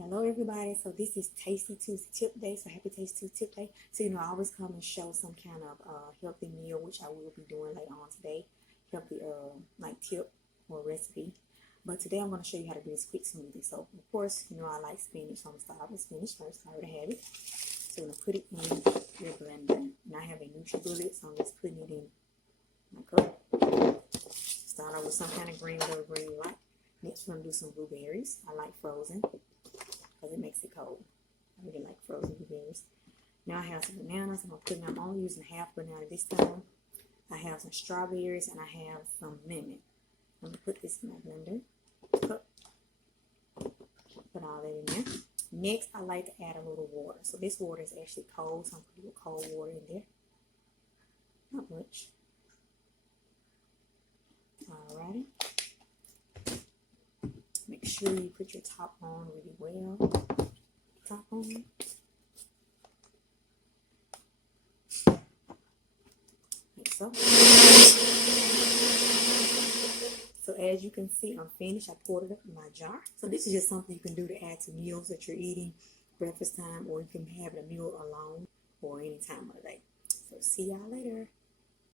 Hello everybody, so this is Tasty Tuesday Tip Day, so happy Tasty Tuesday Tip Day. So I always come and show some kind of healthy meal, which I will be doing later on today. Healthy like tip or recipe. But today I'm going to show you how to do this quick smoothie. So of course, I like spinach, so I'm going to start with spinach first. I already have it. So I'm going to put it in your blender. And I have a NutriBullet, so I'm just putting it in my cup. Start out with some kind of green, whatever green you like. Next we're going to do some blueberries. I like frozen, because it makes it cold. I really like frozen blueberries. Now I have some bananas. I'm only using half banana this time. I have some strawberries and I have some lemon. I'm going to put this in my blender. Put all that in there. Next, I like to add a little water. So this water is actually cold, so I'm putting cold water in there. Not much. Alrighty. Make sure you put your top on really well. Top on. Like so. So as you can see, I'm finished. I poured it up in my jar. So this is just something you can do to add to meals that you're eating, breakfast time, or you can have a meal alone or any time of the day. So see y'all later.